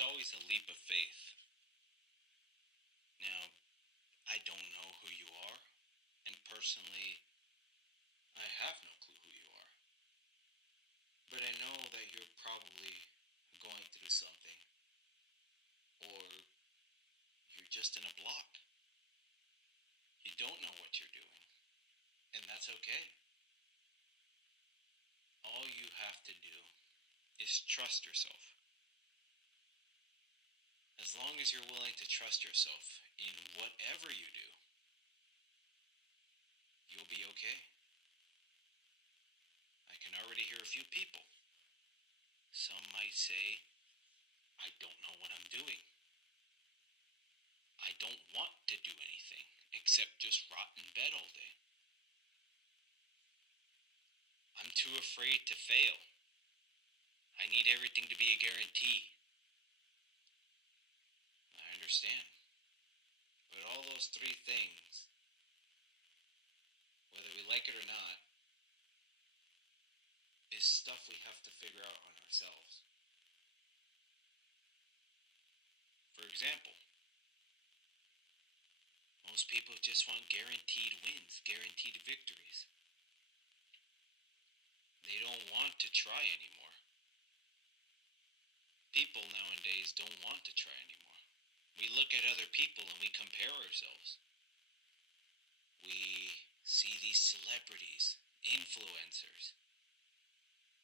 It's always a leap of faith. Now, I don't know who you are, and personally, I have no clue who you are. But I know that you're probably going through something, or you're just in a block. You don't know what you're doing, and that's okay. All you have to do is trust yourself. As long as you're willing to trust yourself in whatever you do, you'll be okay. I can already hear a few people. Some might say, I don't know what I'm doing. I don't want to do anything except just rot in bed all day. I'm too afraid to fail. I need everything to be a guarantee. I understand. But all those three things, whether we like it or not, is stuff we have to figure out on ourselves. For example, most people just want guaranteed wins, guaranteed victories. They don't want to try anymore. People nowadays don't want to try anymore. We look at other people and we compare ourselves. We see these celebrities, influencers,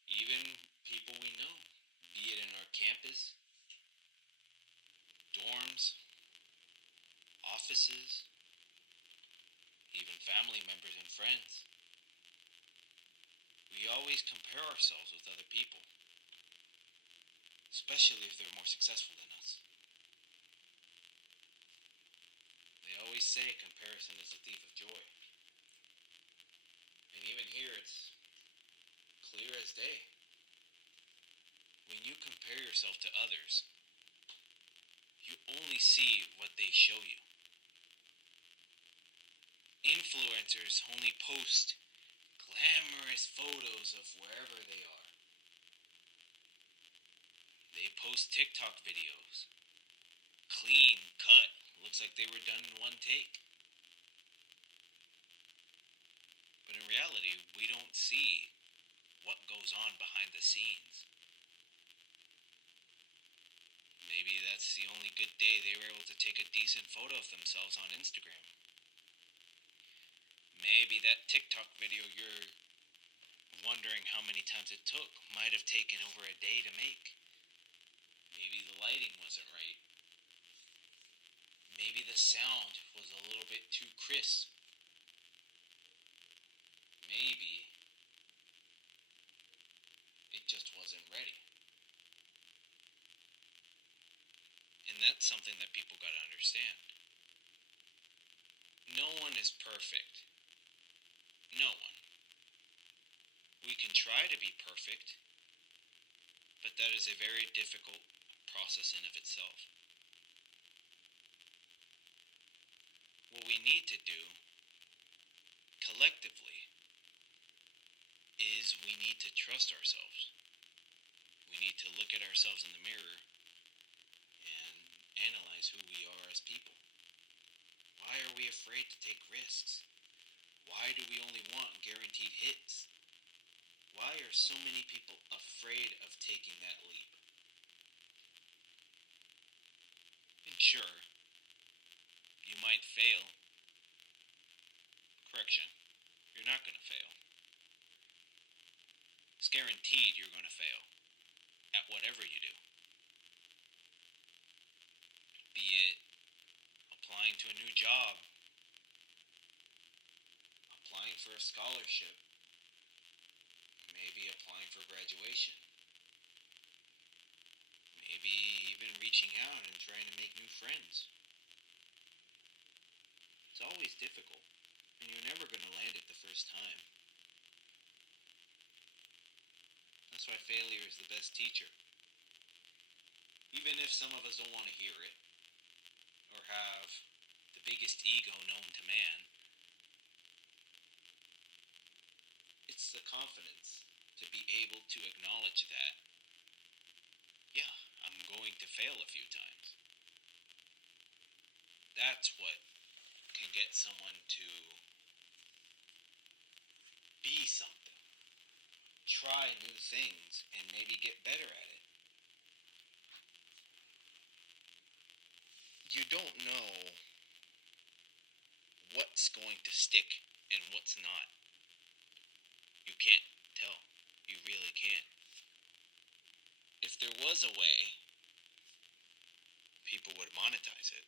even people we know, be it in our campus, dorms, offices, even family members and friends. We always compare ourselves with other people, especially if they're more successful than us. They always say comparison is a thief of joy. And even here, it's clear as day. When you compare yourself to others, you only see what they show you. Influencers only post glamorous photos of wherever they are. They post TikTok videos. Clean cut. Looks like they were done in one take. But in reality, we don't see what goes on behind the scenes. Maybe that's the only good day they were able to take a decent photo of themselves on Instagram. Maybe that TikTok video you're wondering how many times it took might have taken over a day to make. Maybe the lighting wasn't right. Maybe the sound was a little bit too crisp. Maybe it just wasn't ready. And that's something that people gotta understand. No one is perfect. No one. We can try to be perfect, but that is a very difficult process in of itself. What we need to do, collectively, is we need to trust ourselves. We need to look at ourselves in the mirror and analyze who we are as people. Why are we afraid to take risks? Why do we only want guaranteed hits? Why are so many people afraid of taking that leap? And sure, you might fail. Correction, you're not going to fail. It's guaranteed you're going to fail at whatever you do. Be it applying to a new job, applying for a scholarship, maybe applying for graduation, maybe even reaching out and trying to make new friends. It's always difficult, and you're never going to land it the first time. That's why failure is the best teacher. Even if some of us don't want to hear it, or have the biggest ego known to man, it's the confidence to be able to acknowledge that, yeah, I'm going to fail a few times. That's what can get someone to be something, try new things, and maybe get better at it. You don't know what's going to stick and what's not. You can't tell. You really can't. If there was a way, people would monetize it.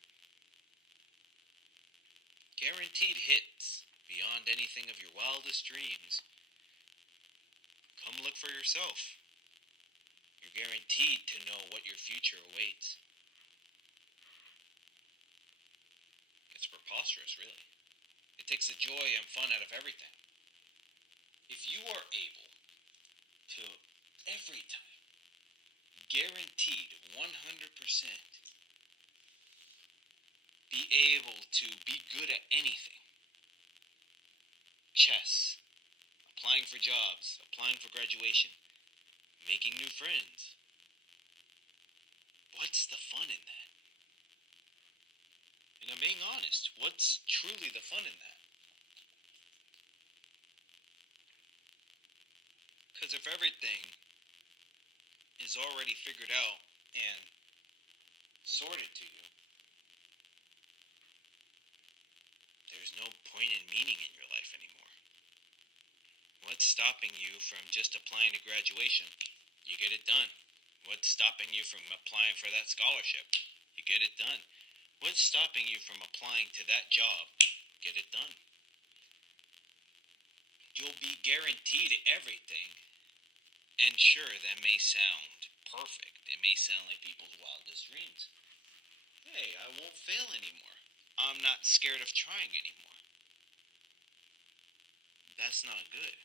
Guaranteed hits beyond anything of your wildest dreams. Come look for yourself. You're guaranteed to know what your future awaits. It's preposterous, really. It takes the joy and fun out of everything. If you are able to, every time, guaranteed 100%, be able to be good at anything, chess, applying for jobs, applying for graduation, making new friends, what's the fun in that? And I'm being honest, what's truly the fun in that? Because if everything is already figured out and sorted to you, there's no point in meaning in your life anymore. What's stopping you from just applying to graduation? You get it done. What's stopping you from applying for that scholarship? You get it done. What's stopping you from applying to that job? Get it done. You'll be guaranteed everything. And sure, that may sound perfect. It may sound like people's wildest dreams. Hey, I won't fail anymore. I'm not scared of trying anymore. That's not good.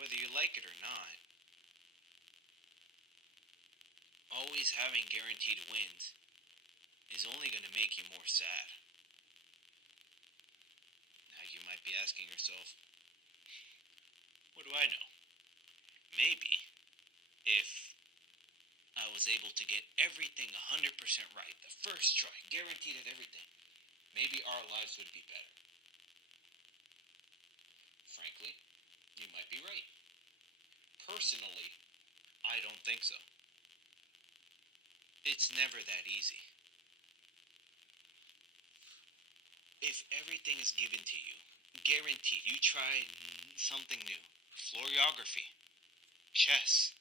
Whether you like it or not, always having guaranteed wins is only going to make you more sad. Now you might be asking yourself, what do I know? Maybe if I was able to get everything 100% right, the first try, guaranteed at everything, maybe our lives would be better. Frankly, you might be right. Personally, I don't think so. It's never that easy. If everything is given to you, guaranteed, you tried something new, choreography, chess,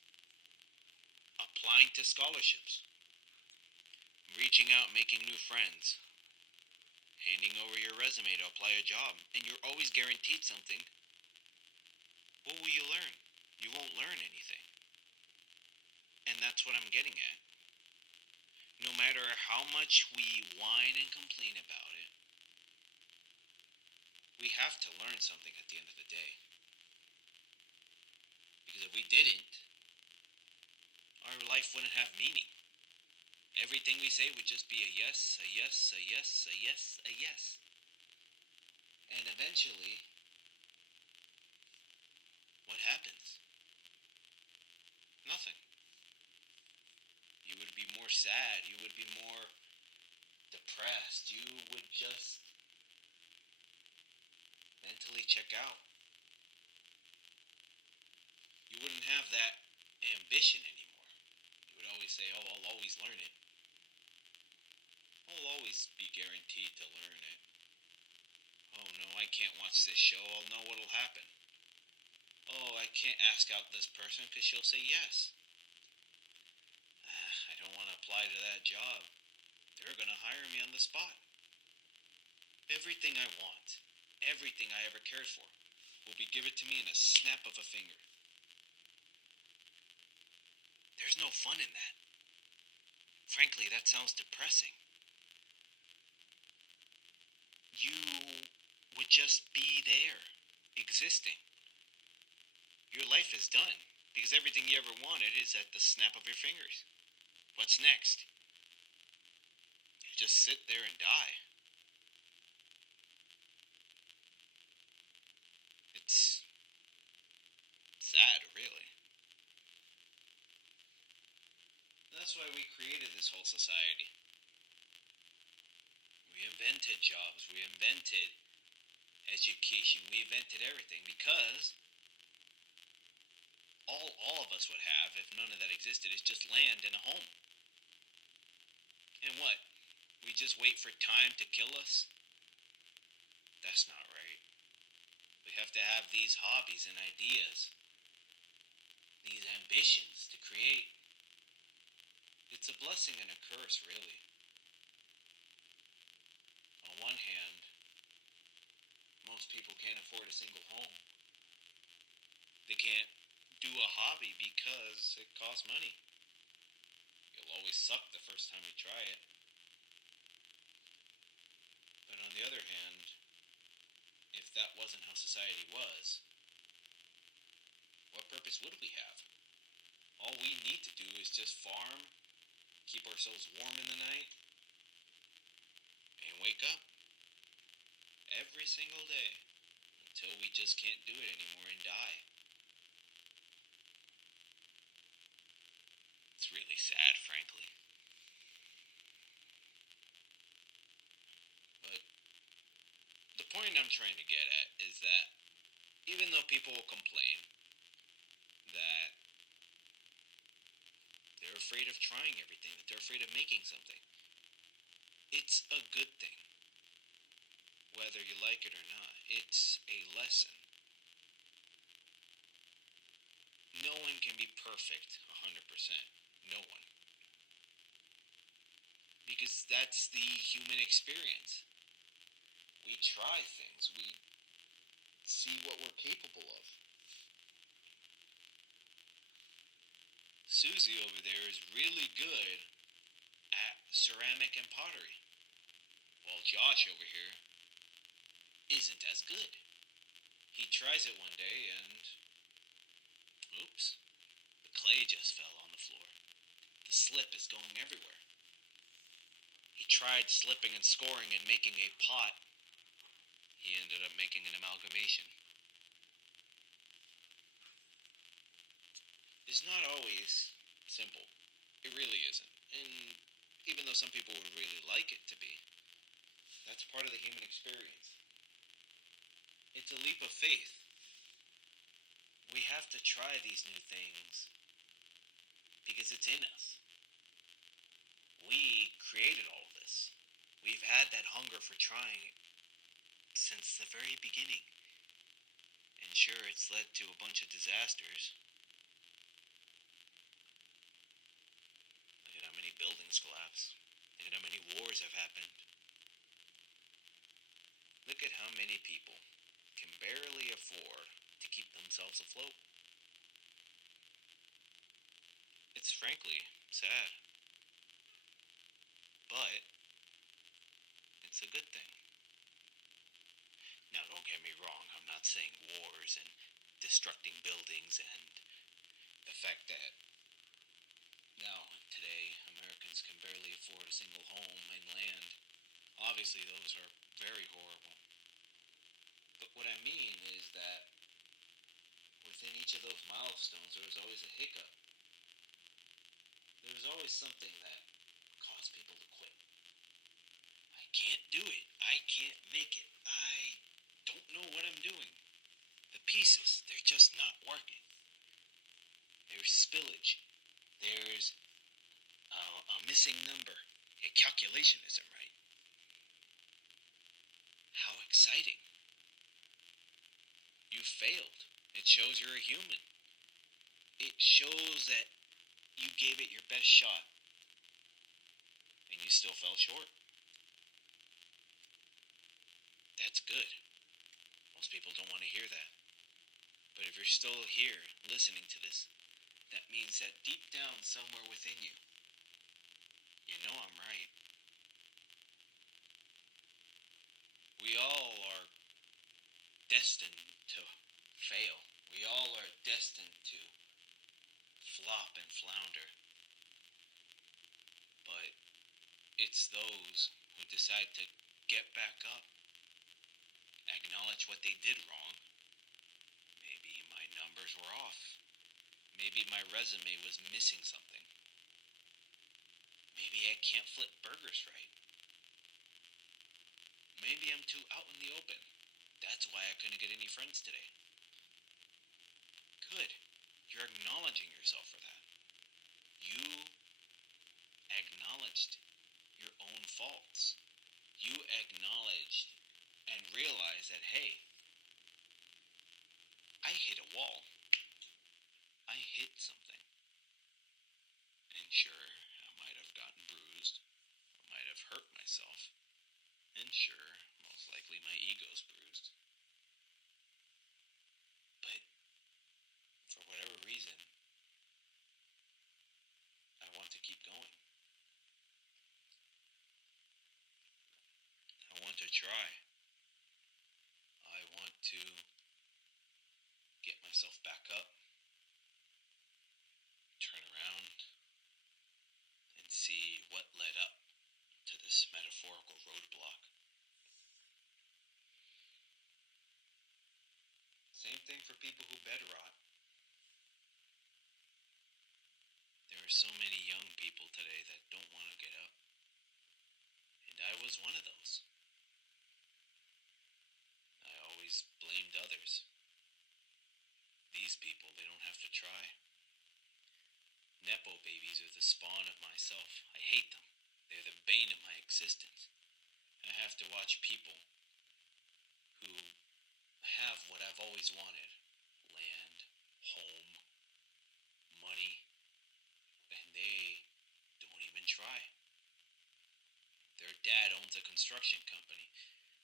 applying to scholarships, reaching out, making new friends, handing over your resume to apply a job, and you're always guaranteed something, what will you learn? You won't learn anything. And that's what I'm getting at. No matter how much we whine and complain about it, we have to learn something at the end of the day. Because if we didn't, our life wouldn't have meaning. Everything we say would just be a yes, a yes, a yes, a yes, a yes. And eventually, what happens? Nothing. You would be more sad. You would be more depressed. You would just mentally check out. You wouldn't have that ambition anymore. You would always say, oh, I'll always learn it. I'll always be guaranteed to learn it. Oh no, I can't watch this show. I'll know what'll happen. Oh, I can't ask out this person because she'll say yes. I don't want to apply to that job. They're going to hire me on the spot. Everything I want, everything I ever cared for, will be given to me in a snap of a finger. There's no fun in that. Frankly, that sounds depressing. You would just be there, existing. Your life is done because everything you ever wanted is at the snap of your fingers. What's next? You just sit there and die. It's sad, really. That's why we created this whole society. We invented jobs, we invented education, we invented everything because all of us would have, if none of that existed, is just land and a home. And what? We just wait for time to kill us? That's not right. We have to have these hobbies and ideas, these ambitions to create. It's a blessing and a curse, really. On one hand, most people can't afford a single home. They can't do a hobby because it costs money. You'll always suck the first time you try it. But on the other hand, if that wasn't how society was, what purpose would we have? All we need to do is just farm, keep ourselves warm in the night, and wake up every single day until we just can't do it anymore and die. It's really sad, frankly. But the point I'm trying to get at is that even though people will complain that they're afraid of trying everything, that they're afraid of making something, it's a good thing. Whether you like it or not, it's a lesson. No one can be perfect 100%. No one. Because that's the human experience. We try things, we see what we're capable of. Susie over there is really good at ceramic and pottery, while Josh over here isn't as good. He tries it one day and, oops, the clay just fell on the floor. The slip is going everywhere. He tried slipping and scoring and making a pot. He ended up making an amalgamation. It's not always simple. It really isn't. And even though some people would really like it to be, that's part of the human experience. It's a leap of faith. We have to try these new things because it's in us. We created all of this. We've had that hunger for trying since the very beginning. And sure, it's led to a bunch of disasters. Look at how many buildings collapse. Look at how many wars have happened. Look at how many people can barely afford to keep themselves afloat. It's frankly sad. But it's a good thing. Now, don't get me wrong, I'm not saying wars and destructing buildings and the fact that now, today, Americans can barely afford a single home and land. Obviously, those are very horrible. But what I mean is that within each of those milestones, there was always a hiccup. There was always something that caused people to quit. I can't do it. I can't make it. I don't know what I'm doing. The pieces, they're just not working. There's spillage. There's a missing number. A calculation isn't right. How exciting. You failed. It shows you're a human. It shows that you gave it your best shot. And you still fell short. That's good. Most people don't want to hear that. But if you're still here listening to this, that means that deep down somewhere within you, you know I'm right. We all are destined to fail. We all are destined to flop and flounder. But it's those who decide to get back up, acknowledge what they did wrong. Maybe my numbers were off. Maybe my resume was missing something. can't flip burgers right. Maybe I'm too out in the open. That's why I couldn't get any friends today. Good. You're acknowledging yourself for that. You acknowledged your own faults. You acknowledged and realized that, hey, I hit a wall. I hit something. And sure, I might have gotten bruised. I might have hurt myself. And sure, most likely my ego's bruised. But for whatever reason, I want to keep going. I want to try. I want to get myself back up, turn around, and see what led up to this metaphorical roadblock. Same thing for people who bed rot. There are so many young people today that don't want to get up. And I was one of those. I always blamed others. These people, they don't have to try. Nepo babies are the spawn of myself. I hate them. They're the bane of my existence. I have to watch people who have what I've always wanted: land, home, money, and they don't even try. Their dad owns a construction company.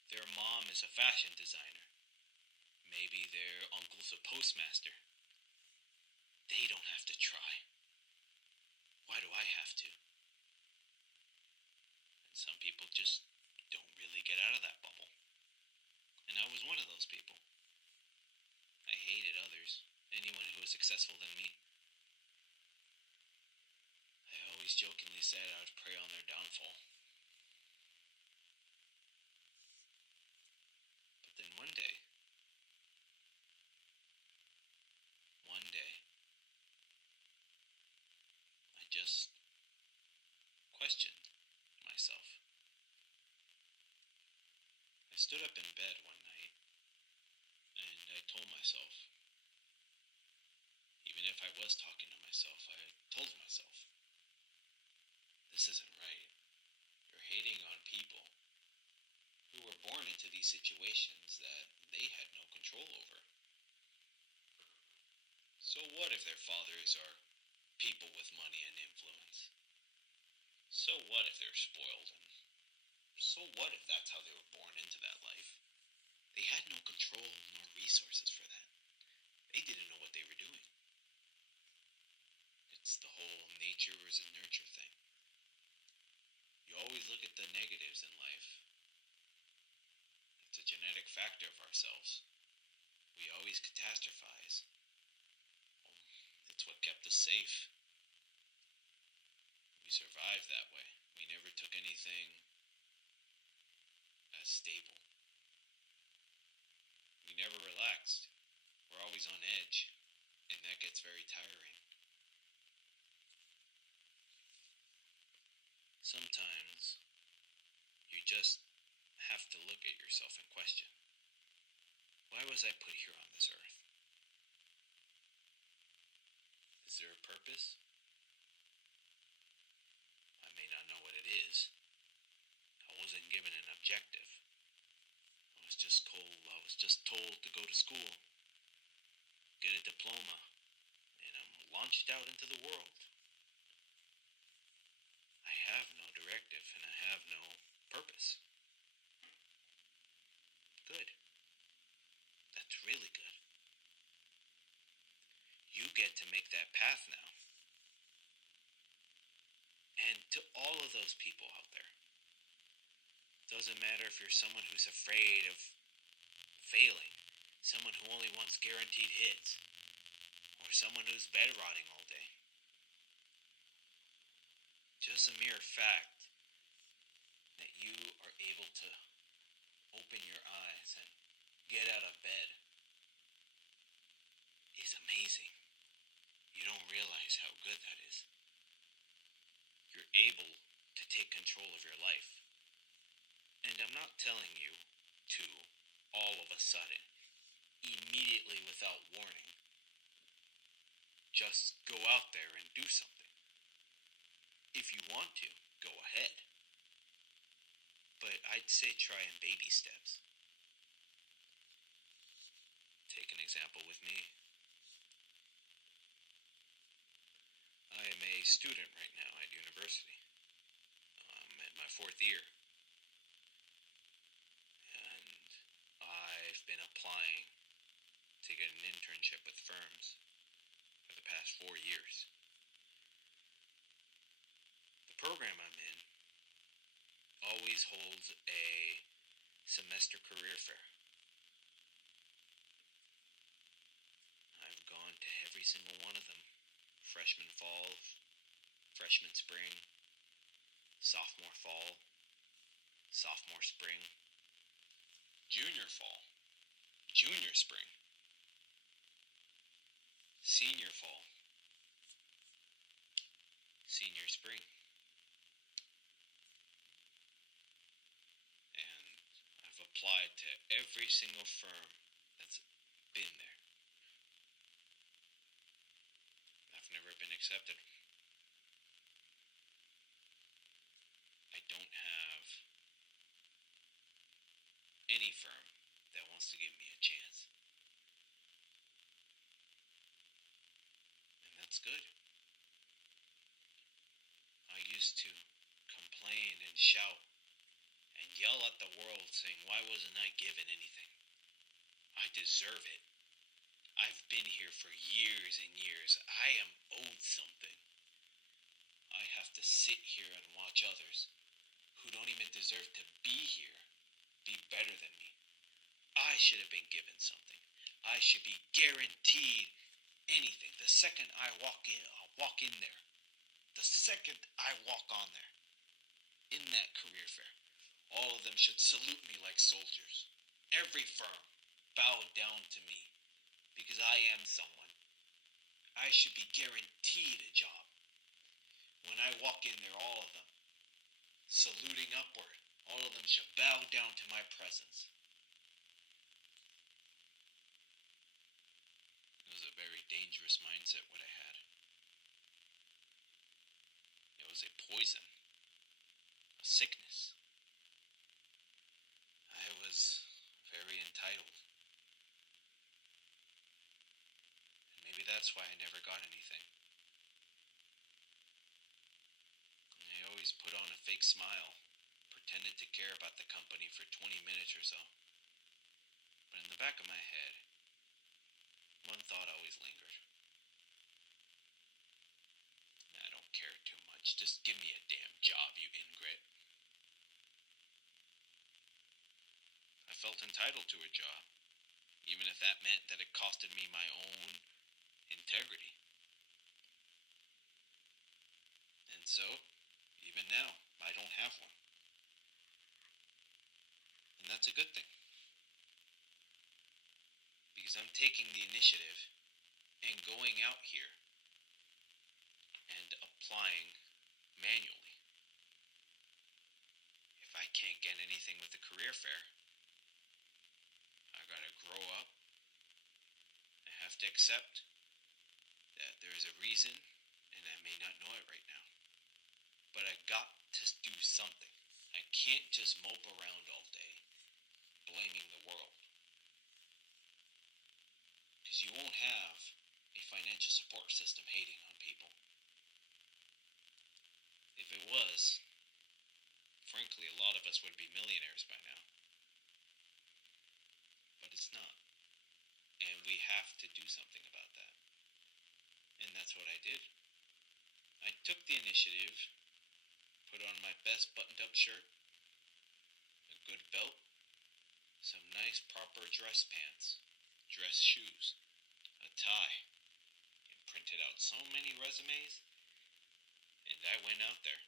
Their mom is a fashion designer. Maybe their uncle's a postmaster. They don't have to try. Why do I have to? And some people just don't really get out of that bubble. And I was one of those people. I hated others, anyone who was successful than me. I always jokingly said I would prey on their downfall. But then one day, I just questioned myself. I stood up in bed one night, and I told myself, even if I was talking to myself, I told myself, this isn't right. You're hating on people who were born into these situations that they had no control over. So what if their fathers are people with money and influence? So what if they're spoiled? And so what if that's how they were born into that life? They had no control nor resources for that. They didn't know what they were doing. It's the whole nature versus nurture thing. You always look at the negatives in life. It's a genetic factor of ourselves. We always catastrophize. It's what kept us safe. We survived that way. We never took anything as stable. We never relaxed. We're always on edge, and that gets very tiring. Sometimes you just have to look at yourself and question, why was I put here on this earth? Is there a purpose? I may not know what it is. I wasn't given an objective. I was just told to go to school, get a diploma, and I'm launched out into the world. I have no directive and I have no purpose. Good. That's really good. You get to make that path now. And to all of those people out there, doesn't matter if you're someone who's afraid of failing, someone who only wants guaranteed hits, or someone who's bed rotting all day. Just a mere fact that you are able to open your eyes and get out of bed is amazing. You don't realize how good that is. You're able to to take control of your life. And I'm not telling you to, all of a sudden, immediately without warning, just go out there and do something. If you want to, go ahead. But I'd say try in baby steps. Take an example with me. I am a student right now at university. I'm in my 4th year. And I've been applying to get an internship with firms for the past 4 years. The program I'm in always holds a semester career fair. I've gone to every single one of them. Freshman fall, freshman spring, sophomore fall, sophomore spring, junior fall, junior spring, senior fall, senior spring. And I've applied to every single firm that's been there. I've never been accepted. I don't have any firm that wants to give me a chance. And that's good. I used to complain and shout and yell at the world saying, why wasn't I given anything? I deserve it. I've been here for years and years. I am owed something. I have to sit here and watch others who don't even deserve to be here be better than me. I should have been given something. I should be guaranteed anything. The second I walk in there. The second I walk on there. In that career fair. All of them should salute me like soldiers. Every firm bow down to me because I am someone. I should be guaranteed a job. When I walk in there, all of them saluting upward. All of them should bow down to my presence. It was a very dangerous mindset what I had. It was a poison, a sickness. I was very entitled. And maybe that's why I never got anything. And I always put on a fake smile, pretended to care about the company for 20 minutes or so. But in the back of my head, one thought always lingered. I don't care too much. Just give me a damn job, you ingrat. I felt entitled to a job, even if that meant that it costed me my own integrity. And so, even now, I don't have one. And that's a good thing. Because I'm taking the initiative and going out here and applying manually. If I can't get anything with the career fair, I gotta grow up. I have to accept that there is a reason, and I may not know it right now. But I got to do something. I can't just mope around all day, blaming the world. Because you won't have a financial support system hating on people. If it was, frankly, a lot of us would be millionaires by now. But it's not. And we have to do something about that. And that's what I did. I took the initiative, put on my best buttoned-up shirt, a good belt, some nice proper dress pants, dress shoes, a tie, and printed out so many resumes, and I went out there.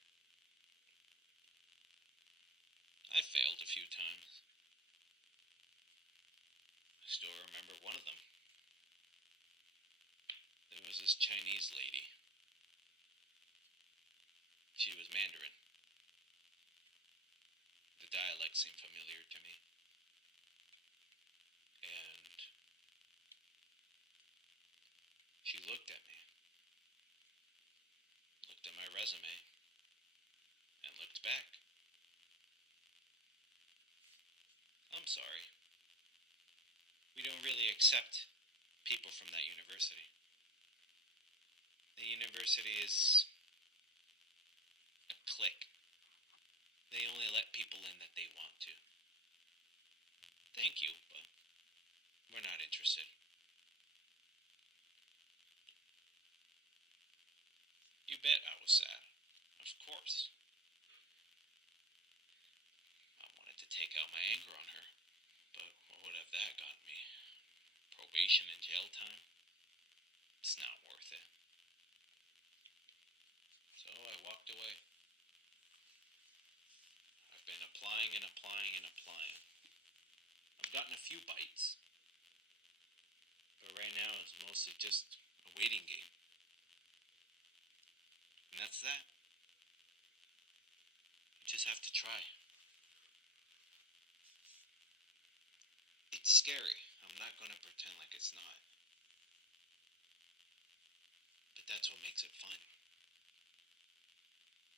I failed a few times. I still remember one of them. There was this Chinese lady. She was Mandarin. seemed familiar to me. And she looked at me, looked at my resume, and looked back. I'm sorry. We don't really accept people from that university. The university is a clique. They only let people in that they want to. Thank you, but we're not interested. You bet I was sad. Of course. I wanted to take out my anger on her, but what would have that gotten me? Probation and jail time? It's not worth it. So I walked away. I've been applying and applying and applying. I've gotten a few bites, but right now it's mostly just a waiting game. And that's that. You just have to try. It's scary. I'm not going to pretend like it's not. But that's what makes it fun.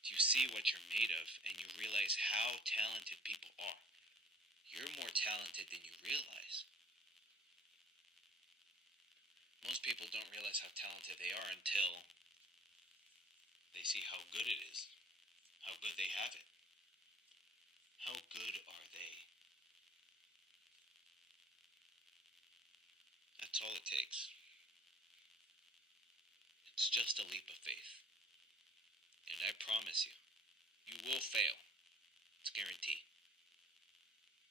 You see what you're made of and you realize how talented people are. You're more talented than you realize. Most people don't realize how talented they are until they see how good it is, how good they have it. How good are they? That's all it takes. It's just a leap of faith. And I promise you, you will fail. It's guaranteed.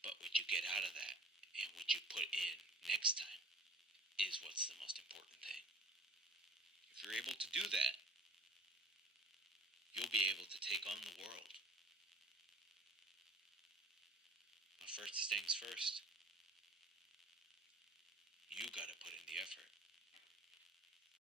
But what you get out of that and what you put in next time is what's the most important thing. If you're able to do that, you'll be able to take on the world. But first things first, you gotta put in the effort.